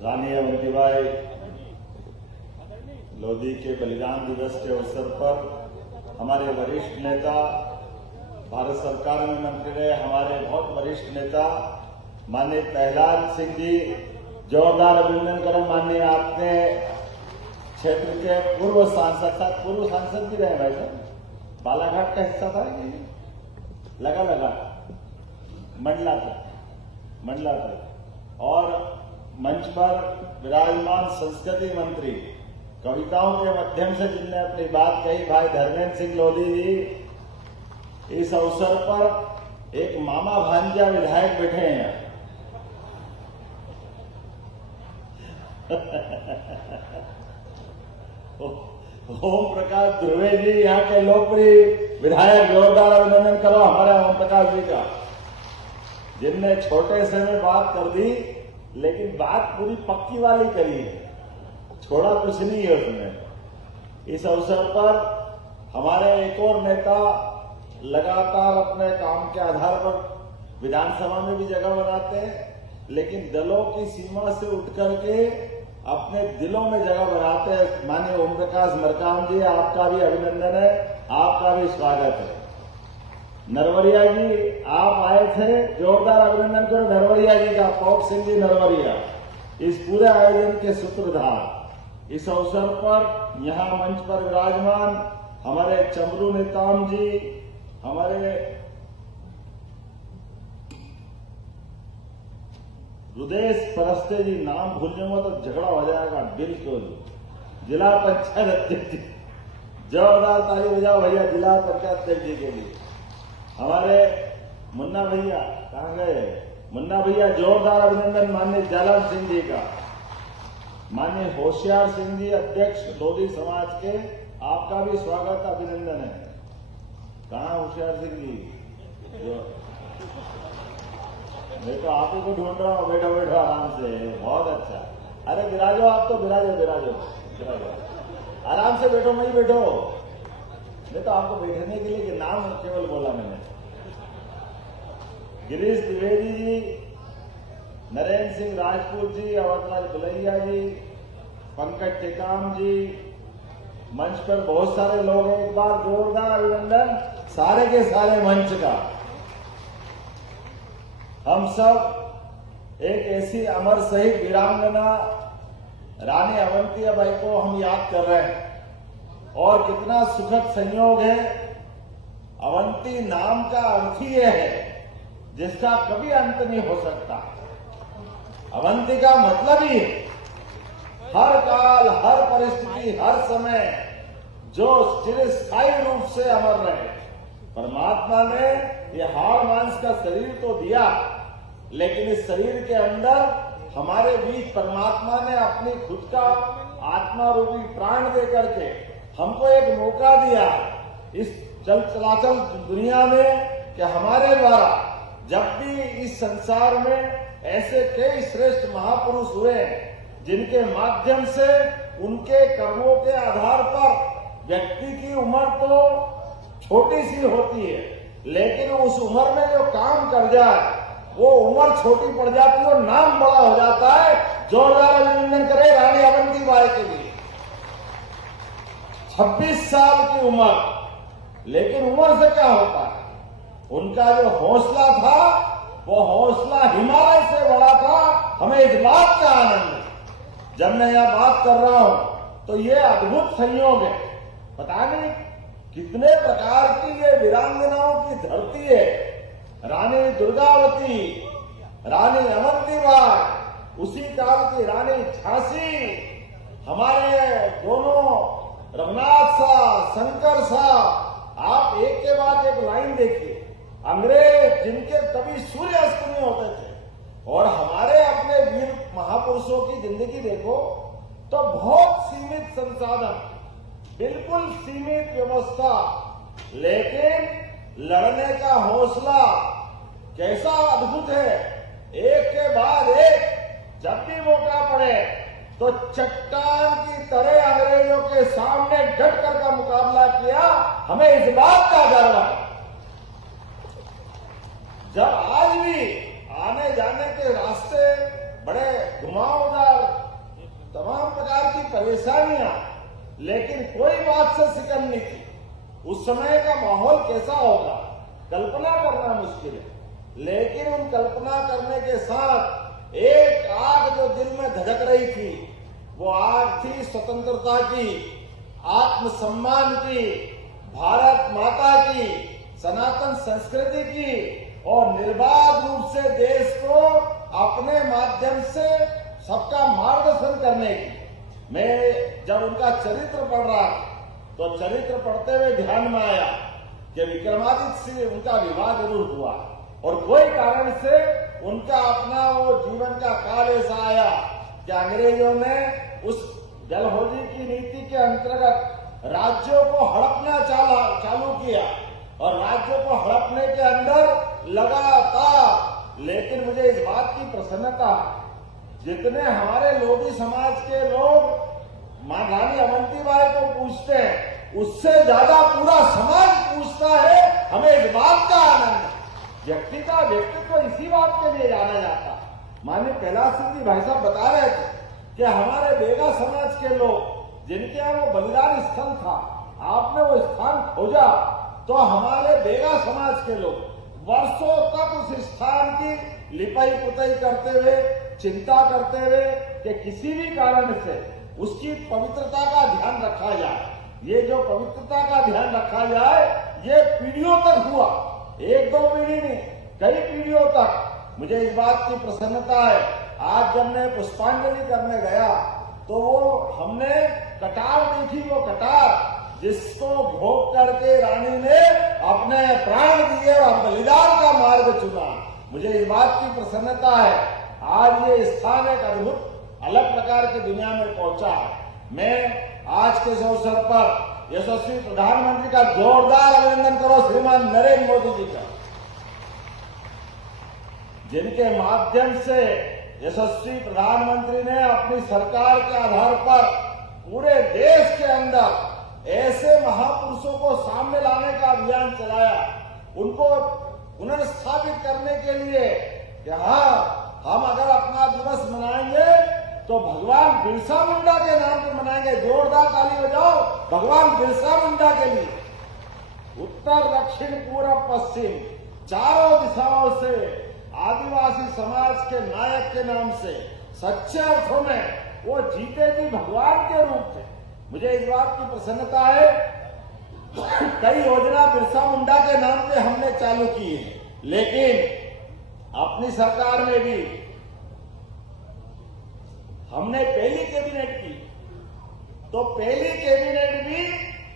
रानी अवंतीबाई लोधी के बलिदान दिवस के अवसर पर हमारे वरिष्ठ नेता, भारत सरकार में मंत्री रहे हमारे बहुत वरिष्ठ नेता माननीय प्रहलाद सिंह जी, जोरदार अभिनंदन करें। माननीय आपने क्षेत्र के पूर्व सांसद भी रहे भाई साहब, बालाघाट का हिस्सा था कि लगा मंडला तक और मंच पर विराजमान संस्कृति मंत्री, कविताओं के माध्यम से जिनने अपनी बात कही, भाई धर्मेंद्र सिंह लोधी जी, इस अवसर पर एक मामा भांजा विधायक बैठे हैं। ओम प्रकाश ध्रुवे जी, यहाँ के लोकप्रिय विधायक, जोरदार अभिनंदन करो हमारे ओम प्रकाश जी का, जिनने छोटे से में बात कर दी लेकिन बात पूरी पक्की वाली करी है, छोड़ा कुछ नहीं है उसमें। इस अवसर पर हमारे एक और नेता लगातार अपने काम के आधार पर विधानसभा में भी जगह बनाते हैं, लेकिन दलों की सीमा से उठ करके अपने दिलों में जगह बनाते हैं। माननीय ओम प्रकाश मरकाम जी, आपका भी अभिनंदन है, आपका भी स्वागत है। नरवरिया जी आप आए थे, जोरदार अभिनंदन करो नरवरिया जी का, पौक सिंह जी नरवरिया, इस पूरे आयोजन के सूत्रधार। इस अवसर पर यहाँ मंच पर विराजमान हमारे चमरू नेताम जी, हमारे रुदेश परस्ते जी, नाम भूल जाऊंगा तो झगड़ा हो जाएगा बिल्कुल, जिला पंचायत अध्यक्ष जी, जोरदार ताली बजाओ भैया जिला पंचायत अध्यक्ष जी के लिए। हमारे मुन्ना भैया कहाँ गए, मुन्ना भैया, जोरदार अभिनंदन माननीय जालन सिंह जी का। माननीय होशियार सिंह जी, अध्यक्ष लोधी समाज के, आपका भी स्वागत अभिनंदन है। कहाँ होशियार सिंह जी? मैं तो आप ही को ढूंढ रहा हूँ, बैठो बैठो आराम से, बहुत अच्छा। अरे विराजो, आप तो विराजो, आराम से बैठो, मैं ही बैठो। मैं तो आपको बैठने के लिए नाम केवल बोला मैंने। गिरीश द्विवेदी जी, नरेंद्र सिंह राजपूत जी, अवधराज बुलैया जी, पंकज टेकाम जी, मंच पर बहुत सारे लोग हैं। एक बार जोरदार अभिनंदन सारे के सारे मंच का। हम सब एक ऐसी अमर शहीद वीरांगना रानी अवंतीबाई को हम याद कर रहे हैं, और कितना सुखद संयोग है। अवंती नाम का अर्थ ही यह है जिसका कभी अंत नहीं हो सकता। अवंती का मतलब ही हर काल, हर परिस्थिति, हर समय जो चिरस्थायी रूप से अमर रहे। परमात्मा ने ये हाड़ मांस का शरीर तो दिया, लेकिन इस शरीर के अंदर हमारे बीच परमात्मा ने अपनी खुद का आत्मा रूपी प्राण दे करके हमको एक मौका दिया इस चलाचल दुनिया में कि हमारे द्वारा जब भी इस संसार में ऐसे कई श्रेष्ठ महापुरुष हुए जिनके माध्यम से उनके कर्मों के आधार पर व्यक्ति की उम्र तो छोटी सी होती है, लेकिन उस उम्र में जो काम कर जाए वो उम्र छोटी पड़ जाती है और नाम बड़ा हो जाता है। जोरदार अभिनंदन करें रानी अवंतीबाई के लिए। 26 साल की उम्र, लेकिन उम्र से क्या होता है, उनका जो हौसला था वो हौसला हिमालय से बड़ा था। हमें इस बात का आनंद है। जब मैं यह बात कर रहा हूं तो ये अद्भुत संयोग है, पता नहीं कितने प्रकार की ये वीरांगनाओं की धरती है। रानी दुर्गावती, रानी अवंतीबाई, उसी काल की रानी झांसी, हमारे दोनों रघुनाथ साहब, शंकर साहब, आप एक के बाद एक लाइन देखिए। अंग्रेज जिनके कभी सूर्य अस्त नहीं होते थे, और हमारे अपने वीर महापुरुषों की जिंदगी देखो तो बहुत सीमित संसाधन, बिल्कुल सीमित व्यवस्था, लेकिन लड़ने का हौसला कैसा अद्भुत है। एक के बाद एक जब भी मौका पड़े तो चट्टान की तरह अंग्रेजों के सामने डटकर का मुकाबला किया। हमें इस बात का गर्व है। जब आज भी आने जाने के रास्ते बड़े घुमावदार परेशानियां, लेकिन कोई बात से सिकन नहीं थी। उस समय का माहौल कैसा होगा कल्पना करना मुश्किल है, लेकिन उन कल्पना करने के साथ एक आग जो दिल में धधक रही थी, वो आग थी स्वतंत्रता की, आत्मसम्मान की, भारत माता की, सनातन संस्कृति की, और निर्बाध रूप से देश को अपने माध्यम से सबका मार्गदर्शन करने की। मैं जब उनका चरित्र पढ़ रहा था तो चरित्र पढ़ते हुए ध्यान में आया कि विक्रमादित्य से उनका विवाह जरूर हुआ, और कोई कारण से उनका अपना वो जीवन का काल ऐसा आया कि अंग्रेजों ने उस डलहौजी की नीति के अंतर्गत राज्यों को हड़पना चालू किया, और राज्यों को हड़पने के अंदर लगातार। लेकिन मुझे इस बात की प्रसन्नता, जितने हमारे लोधी समाज के लोग मां रानी अवंतीबाई को पूछते हैं, उससे ज्यादा पूरा समाज पूछता है। हमें इस बात का आनंद है। व्यक्ति का व्यक्तित्व इसी बात के लिए जाना जाता। माननीय कैलाश सिंह जी भाई साहब बता रहे थे कि हमारे बेगा समाज के लोग जिनके यहाँ वो बलिदान स्थल था, आपने वो स्थान खोजा, तो हमारे बेगा समाज के लोग वर्षों तक उस स्थान की लिपाई पुताई करते हुए, चिंता करते हुए कि किसी भी कारण से उसकी पवित्रता का ध्यान रखा जाए। ये जो पवित्रता का ध्यान रखा जाए, ये पीढ़ियों तक हुआ, एक दो पीढ़ी नहीं, कई पीढ़ियों तक। मुझे इस बात की प्रसन्नता है, आज जब मैं पुष्पांजलि करने गया तो वो हमने कटार देखी, वो कटार जिसको भोग करके रानी ने अपने प्राण दिए और बलिदान का मार्ग चुना। मुझे इस बात की प्रसन्नता है, आज ये स्थान एक अद्भुत अलग प्रकार की दुनिया में पहुंचा है। मैं आज के इस अवसर पर यशस्वी प्रधानमंत्री का जोरदार अभिनंदन करो श्रीमान नरेंद्र मोदी जी का, जिनके माध्यम से यशस्वी प्रधानमंत्री ने अपनी सरकार के आधार पर पूरे देश के अंदर ऐसे महापुरुषों को सामने लाने का अभियान चलाया, उनको पुनर्स्थापित करने के लिए कि हाँ, हम अगर अपना दिवस मनाएंगे तो भगवान बिरसा मुंडा के नाम पर मनाएंगे। जोरदार ताली बजाओ भगवान बिरसा मुंडा के लिए। उत्तर दक्षिण पूर्व पश्चिम चारों दिशाओं से आदिवासी समाज के नायक के नाम से सच्चे अर्थों में वो जीते जी भगवान के रूप थे। मुझे इस बात की प्रसन्नता है, कई योजना बिरसा मुंडा के नाम पे हमने चालू की है, लेकिन अपनी सरकार में भी हमने पहली कैबिनेट की, तो पहली कैबिनेट भी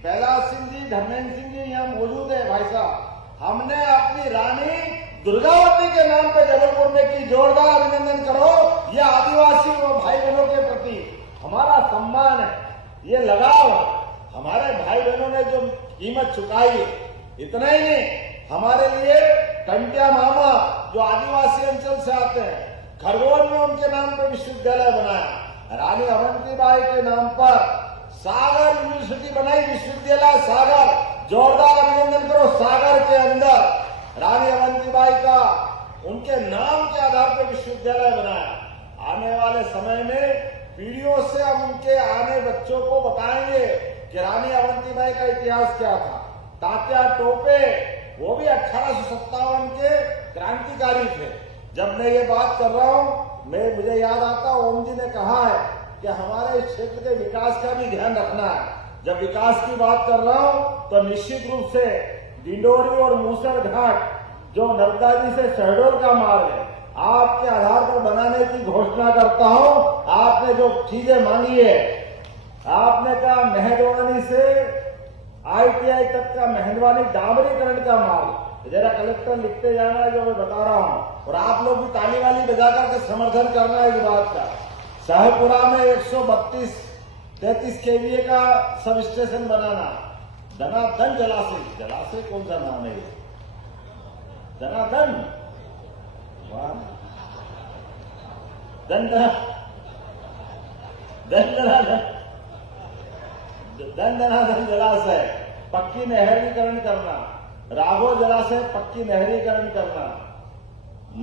कैलाश सिंह जी, धर्मेंद्र सिंह जी यहाँ मौजूद है भाई साहब, हमने अपनी रानी दुर्गावती के नाम पे जबलपुर में की। जोरदार अभिनंदन करो। ये आदिवासी और भाई बहनों के प्रति हमारा सम्मान है, ये लगाव है। हमारे भाई बहनों ने जो कीमत चुकाई, इतना ही नहीं, हमारे लिए कंटिया मामा जो आदिवासी अंचल से आते हैं, खरगोन में उनके नाम पर विश्वविद्यालय बनाया। रानी अवंतीबाई के नाम पर सागर यूनिवर्सिटी बनाई, विश्वविद्यालय सागर। जोरदार अभिनंदन करो। सागर के अंदर रानी अवंतीबाई का उनके नाम के आधार पर विश्वविद्यालय बनाया। आने वाले समय में पीढ़ियों से हम उनके आने बच्चों को बताएंगे कि रानी अवंतीबाई का इतिहास क्या था। तात्या टोपे, वो भी 1857 के क्रांतिकारी थे। जब मैं ये बात कर रहा हूँ, मुझे याद आता, ओम जी ने कहा है कि हमारे इस क्षेत्र के विकास का भी ध्यान रखना है। जब विकास की बात कर रहा हूँ तो निश्चित रूप से डिंडोरी और मूसर घाट जो नर्मदा जी से शहडोल का मार्ग है, आपके आधार पर बनाने की घोषणा करता हूँ। आपने जो चीजें मांगी है, आपने कहा मेहंदवानी से ITI तक का मेहंदवानी डामरीकरण का मार्ग, जरा कलेक्टर लिखते जाना है जो मैं बता रहा हूँ, और आप लोग भी ताली वाली बजा करके समर्थन करना है इस बात का। शाहपुरा में 132-33 KVA का सब स्टेशन बनाना। धनाधन जलाशय कौन सा नाम है? धनाधन, धनाधन जलाशय पक्की नहरीकरण करना। राघो जलाशय पक्की नहरीकरण करना।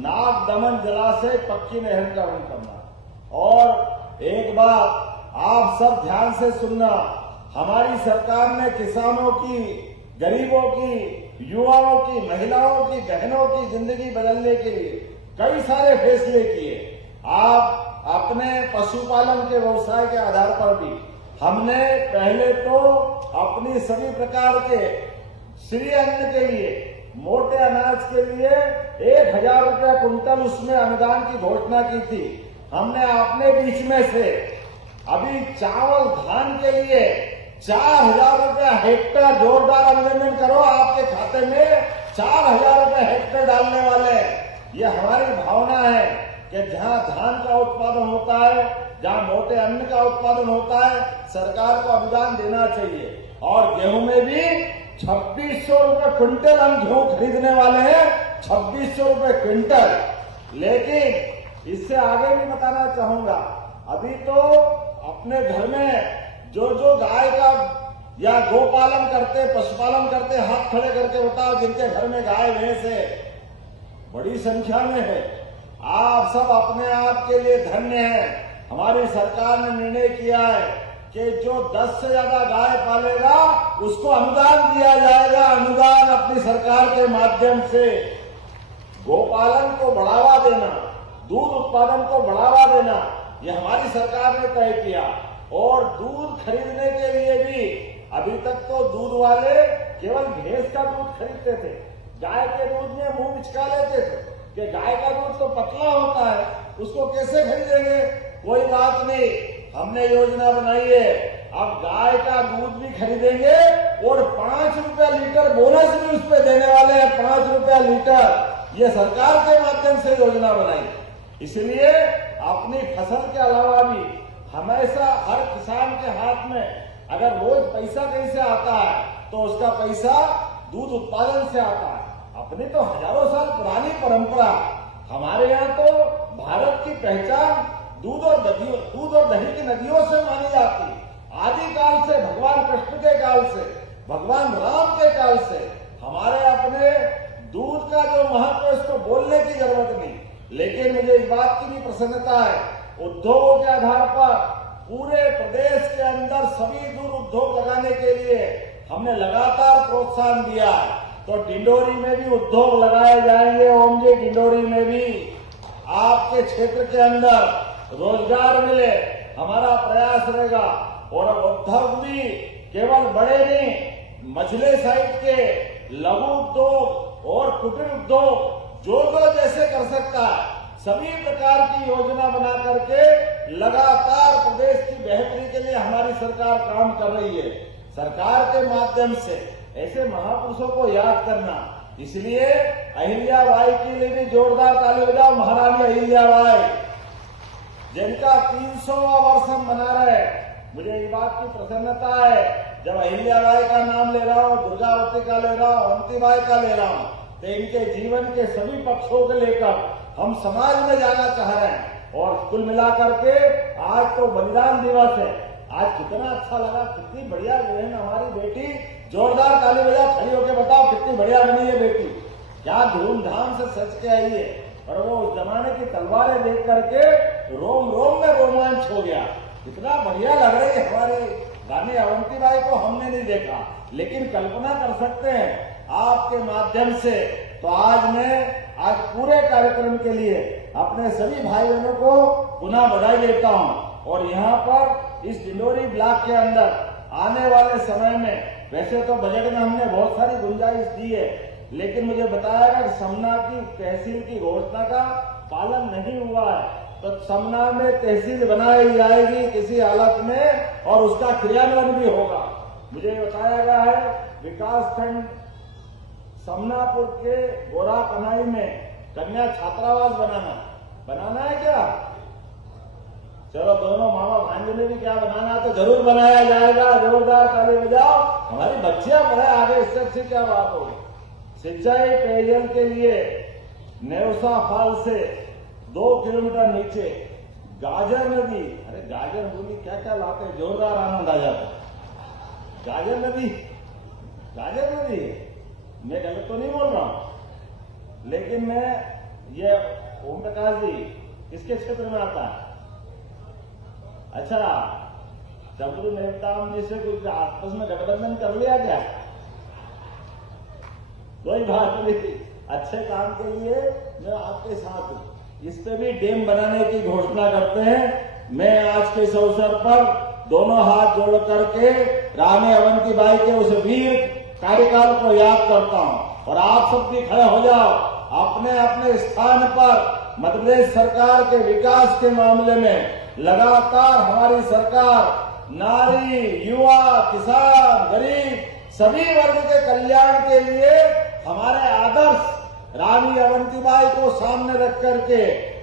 नाग दमन जलाशय पक्की नहरीकरण करना। और एक बात, आप सब ध्यान से सुनना। हमारी सरकार ने किसानों की, गरीबों की, युवाओं की, महिलाओं की, बहनों की जिंदगी बदलने के लिए कई सारे फैसले किए। आप अपने पशुपालन के व्यवसाय के आधार पर भी हमने पहले तो अपनी सभी प्रकार के श्री अन्न के लिए, मोटे अनाज के लिए 1,000 रुपया कुंटल उसमें अनुदान की घोषणा की थी। हमने अपने बीच में से अभी चावल, धान के लिए 4,000 रुपया हेक्टेयर, जोरदार अभिनंदन करो, आपके खाते में 4,000 रुपया हेक्टेयर डालने वाले। ये हमारी भावना है कि जहां धान का उत्पादन होता है, जहां मोटे अन्न का उत्पादन होता है, सरकार को अनुदान देना चाहिए। और गेहूं में भी 2,600 रुपये क्विंटल हम गेहूं खरीदने वाले हैं, 2,600 रुपये क्विंटल। लेकिन इससे आगे भी बताना चाहूंगा, अभी तो अपने घर में जो गाय का या गोपालन करते, पशुपालन करते, हाथ खड़े करके बताओ जिनके घर में गाय भैंस है, बड़ी संख्या में है। आप सब अपने आप के लिए धन्य हैं। हमारी सरकार ने निर्णय किया है कि जो 10 से ज्यादा गाय पालेगा उसको अनुदान दिया जाएगा। अनुदान अपनी सरकार के माध्यम से गोपालन को बढ़ावा देना, दूध उत्पादन को बढ़ावा देना, ये हमारी सरकार ने तय किया। और दूध खरीदने के लिए भी अभी तक तो दूध वाले केवल भैंस का दूध खरीदते थे, गाय के दूध में मुंह बिचका लेते थे कि गाय का दूध तो पतला होता है, उसको कैसे खरीदेंगे। कोई बात नहीं, हमने योजना बनाई है, अब गाय का दूध भी खरीदेंगे और 5 रुपया लीटर बोनस भी उस पर देने वाले हैं, 5 रुपया लीटर। ये सरकार के माध्यम से योजना बनाई। इसलिए अपनी फसल के अलावा भी हमेशा हर किसान के हाथ में अगर रोज पैसा कहीं से आता है तो उसका पैसा दूध उत्पादन से आता है। अपनी तो हजारों साल पुरानी परंपरा, हमारे यहाँ तो भारत की पहचान दूध और दही की नदियों से मानी जाती है। आदिकाल से, भगवान कृष्ण के काल से, भगवान राम के काल से हमारे अपने दूध का जो महत्व है उसको बोलने की जरूरत नहीं। लेकिन मुझे इस बात की भी प्रसन्नता है, उद्योगों के आधार पर पूरे प्रदेश के अंदर सभी दूध उद्योग लगाने के लिए हमने लगातार प्रोत्साहन दिया है। तो डिंडोरी में भी उद्योग लगाए जाएंगे। ओम जी, डिंडोरी में भी आपके क्षेत्र के अंदर रोजगार मिले, हमारा प्रयास रहेगा। और उद्योग भी केवल बड़े नहीं, मझले साइड के लघु उद्योग और कुटीर उद्योग जो जैसे कर सकता है, सभी प्रकार की योजना बना करके लगातार प्रदेश की बेहतरी के लिए हमारी सरकार काम कर रही है। सरकार के माध्यम से ऐसे महापुरुषों को याद करना, इसलिए अहिल्याबाई के लिए भी जोरदार ताली बजाओ। महारानी अहिल्याबाई जिनका 300वां वर्ष हम मना रहे हैं, मुझे इस बात की प्रसन्नता है। जब अहिल्याबाई का नाम ले रहा हूं, दुर्गावती का ले रहा हूं, अवंतीबाई का ले रहा हूं, तो इनके जीवन के सभी पक्षों को लेकर हम समाज में जाना चाह रहे हैं। और कुल मिलाकर के आज तो बलिदान दिवस है। आज कितना अच्छा लगा, कितनी बढ़िया बहन हमारी बेटी, जोरदार ताली बजाओ, खड़ी होकर बताओ कितनी बढ़िया बनी है बेटी, क्या धूमधाम से सच के आई है। और वो उस जमाने की तलवारें देख करके रोम रोम में रोमांच हो गया। कितना बढ़िया लग रही है हमारी रानी अवंतीबाई को हमने नहीं देखा, लेकिन कल्पना कर सकते हैं आपके माध्यम से। तो आज पूरे कार्यक्रम के लिए अपने सभी भाई बहनों को पुनः बधाई देता हूं। और यहाँ पर इस डिंडोरी ब्लॉक के अंदर आने वाले समय में, वैसे तो बजट में हमने बहुत सारी गुंजाइश दी है, लेकिन मुझे बताया गया कि समना की तहसील की घोषणा का पालन नहीं हुआ है, तो समना में तहसील बनाई जाएगी किसी हालत में और उसका क्रियान्वयन भी होगा। मुझे बताया गया है विकास खंड समनापुर के गोरा कनाई में कन्या छात्रावास बनाना है क्या? चलो दोनों मामा भांजे ने भी क्या बनाना है तो जरूर बनाया जाएगा। जोरदार ताली बजाओ, हमारी बच्चियां पढ़े आगे, इससे अच्छी क्या बात होगी। सिंचाई पेयजल के लिए नेवसा फाल से 2 किलोमीटर नीचे गाजर नदी, अरे गाजर नदी क्या क्या लाते हैं, जोरदार आनंद आ जाता है। गाजर नदी मैं गलत तो नहीं बोल रहा हूं, लेकिन मैं ये ओम प्रकाश जी किसके क्षेत्र में आता है? अच्छा, डब्लू नेताम जी से कुछ आपस में गठबंधन कर लिया क्या? कोई बात नहीं, अच्छे काम के लिए मैं आपके साथ हूं। इस पे भी डैम बनाने की घोषणा करते हैं। मैं आज के इस अवसर पर दोनों हाथ जोड़ करके रानी अवंतीबाई के उस वीर कार्यकाल को याद करता हूं और आप सब भी खड़े हो जाओ अपने अपने स्थान पर। मध्य प्रदेश सरकार के विकास के मामले में लगातार हमारी सरकार नारी, युवा, किसान, गरीब सभी वर्ग के कल्याण के लिए हमारे आदर्श रानी अवंतीबाई को सामने रख करके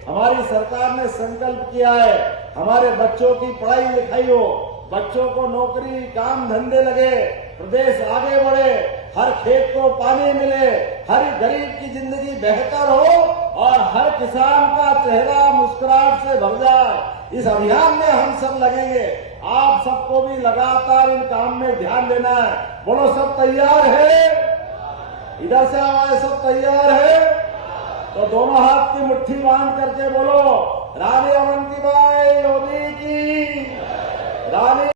हमारी सरकार ने संकल्प किया है हमारे बच्चों की पढ़ाई लिखाई हो, बच्चों को नौकरी काम धंधे लगे, प्रदेश आगे बढ़े, हर खेत को पानी मिले, हर गरीब की जिंदगी बेहतर हो और हर किसान का चेहरा मुस्कुराहट से भर जाए। इस अभियान में हम सब लगेंगे। आप सबको भी लगातार इन काम में ध्यान देना है। बोलो सब तैयार है? इधर से आवाज सब तैयार है? तो दोनों हाथ की मुट्ठी बांध करके बोलो रानी अवंतीबाई योगी की, रानी